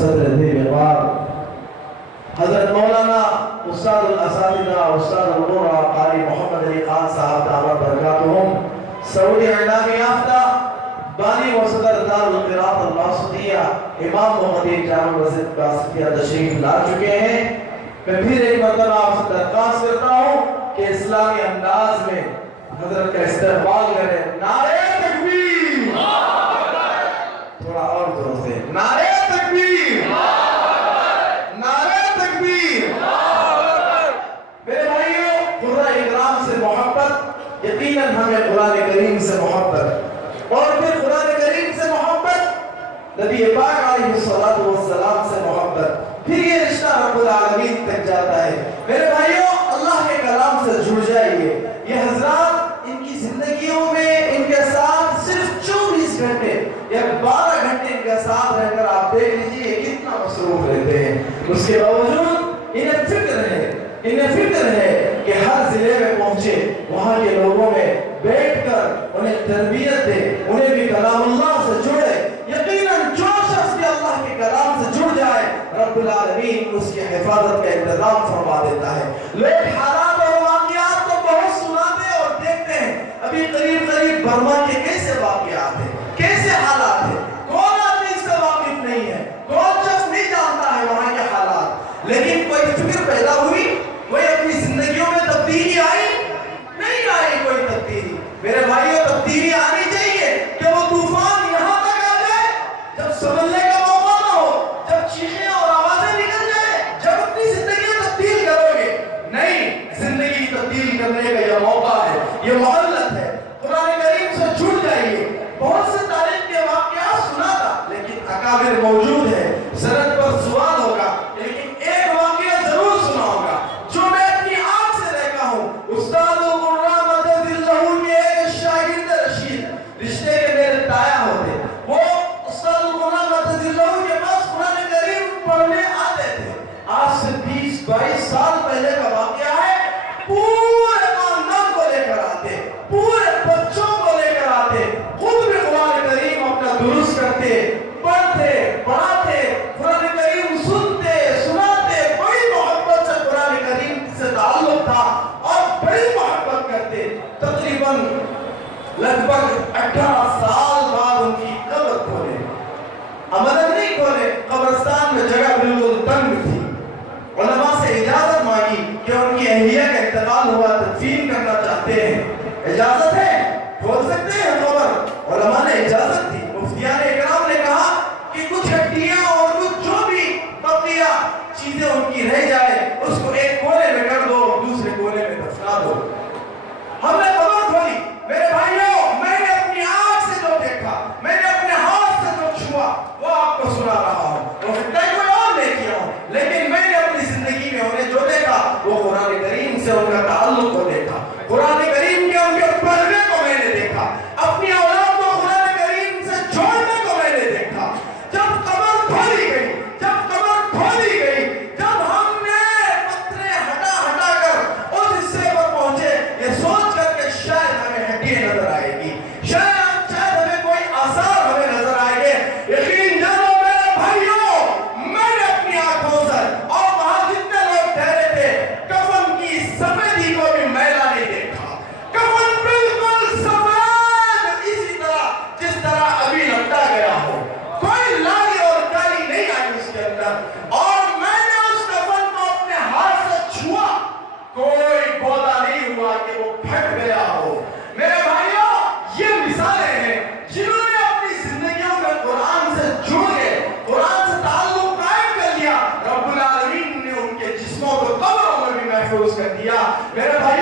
صدر ذی غبار حضرت مولانا استاد الاساتذہ استاد القرآ قاری محمد علی خان صاحب دامت برکاتہم سعودی اعلام یافتہ بانی و صدر دار القراءۃ الواسطیہ امام محمد جامع مسجد واسطیہ تشریف لا چکے ہیں. میں پھر ایک مرتبہ آپ سے درخواست کرتا ہوں کہ اسلامی انداز میں حضرت کا استقبال کریں. نعرہ تکبیر، تھوڑا اور زور سے نعرہ تکبیر، نعرہ تکبیر. میرے بھائیوں، قرآن اکرام سے محبت، یقیناً ہمیں قرآن کریم سے محبت، اور پھر قرآن کریم سے محبت، نبی پاک علیہ الصلوۃ والسلام سے محبت، پھر یہ رشتہ رب العالمین تک جاتا ہے. میرے بھائیوں، اللہ کے کلام سے جڑ جائیے. یہ حضرات ان کی زندگیوں میں ان کے ساتھ صرف 24 گھنٹے یا 12 گھنٹے ان کے ساتھ رہ کر آپ دیکھ لیجیے کتنا مصروف رہتے ہیں. اس کے باوجود انہیں فکر ہے کہ ہر ضلع میں پہنچے، وہاں کے لوگوں میں بیٹھ کر انہیں تربیت دے، انہیں بھی کلام اللہ سے جڑے. یقیناً جو شخص بھی اللہ کے کلام سے جڑ جائے، رب العالمین اس کی حفاظت کا انتظام فرما دیتا ہے. لوگ حالات اور واقعات کو بہت سناتے اور دیکھتے ہیں. ابھی قریب برما کے کیسے واقعات ہیں، کیسے حالات ہیں، کون آدمی اس سے واقف نہیں ہے، کون شخص نہیں جانتا ہے وہاں کے حالات. لیکن کوئی فکر پیدا ہوئی، کوئی اپنی زندگیوں میں تبدیلی آئی؟ نہیں آئی کوئی تبدیلی. میرے بھائیوں، تبدیلی آنی چاہیے کہ وہ طوفان یہاں تک آ جائے جب سنبھلنے کا موقع نہ ہو، جب چیخیں اور آوازیں نکل جائیں، جب اپنی زندگی تبدیل کرو گے. نہیں، زندگی تبدیل کرنے کا یہ موقع ہے، یہ مہلت ہے. قرآن کریم سے جڑ جائیے. بہت سے تاریخ کے واقعات سنا تھا، لیکن اکابر موجود ہے، سند پر سوال ہوگا، لیکن ایک واقعہ ضرور سنا ہوگا جو میں اپنی آنکھ سے دیکھا ہوں. استاد القرآن مدد اللہ کے ایک شاگرد رشید، رشتے کے میرے تایا ہوتے، وہ استاد القرآن مدد اللہ کے پاس قرآن کریم پڑھنے آتے تھے. آج سے 20-22 سال پہلے کا واقعہ ہے. پورے خاندان کو لے کر آتے، پورے بچوں کو لے کر آتے، خود بھی قرآن کریم اپنا درست کرتے، پڑھتے، پڑھاتے، قرآن کریم سنتے، سناتے. بڑی محبت سے قرآن کریم سے تعلق تھا اور بڑی محبت کرتے. تقریباً لگ بھگ 18 سال بعد ان کی قبر کھولے. عمدن نہیں کھولے، قبرستان میں جگہ بالکل تنگ تھی. علماء سے اجازت مانگی کہ ان کی اہلیہ کا انتقال ہوا، تدفین کرنا چاہتے ہیں، اجازت ہے، کھول سکتے ہیں قبر. علماء نے اجازت دی. مفتیان اکرام نے کہا کہ کچھ ہڈیاں اور کچھ جو بھی بقیہ چیزیں ان کی رہ جائے اس کو ایک کونے میں کر دو، دوسرے کونے میں دفنا دو. ہم نے قبر کھولی. میرے بھائیوں، میں نے اپنی آنکھ سے جو دیکھا، میں نے اپنے ہاتھ سے جو چھوا، وہ آپ کو سنا رہا ہوں. وہ فتح کوئی اور لے کیا ہوں، لیکن میں نے اپنی زندگی میں انہیں جو دیکھا وہ قرآن کریم سے ان کا تعلق کو دیکھا. قرآن کریم کے ان کے پڑھنے کو میں نے دیکھا. اپنی اولاد کو قرآن کریم سے جوڑنے کو میں نے دیکھا. جب قبر کھولی گئی، جب ہم نے پتھریں ہٹا کر اس حصے پر پہنچے، یہ سوچ کر کہ شاید ہمیں ہڈیاں نظر آئے گی، شاید ہمیں کوئی آثار ہمیں نظر آئے گے. یقین جانو میرے بھائیوں، میں نے اپنی آنکھوں سے اور وہاں جتنے لوگ ٹھہرے تھے، کفن کی سفیدی کو بھی میلا نہیں دیکھا. کفن بالکل سفید، اسی طرح جس طرح ابھی لپٹا گیا ہو، کوئی لالی اور کالی نہیں آئی اس کے اندر. اور میں نے اس کفن کو اپنے ہاتھ سے چھوا، کوئی بودا نہیں ہوا کہ وہ پھٹ گیا ہو. میرے بھائیوں، یہ مثالیں ہیں جنہوں نے اپنی زندگیوں میں قرآن سے جڑ گئے، قرآن سے تعلق قائم کر لیا. رب العالمین نے ان کے جسموں کو قبروں میں بھی محفوظ کر دیا. میرے بھائیوں،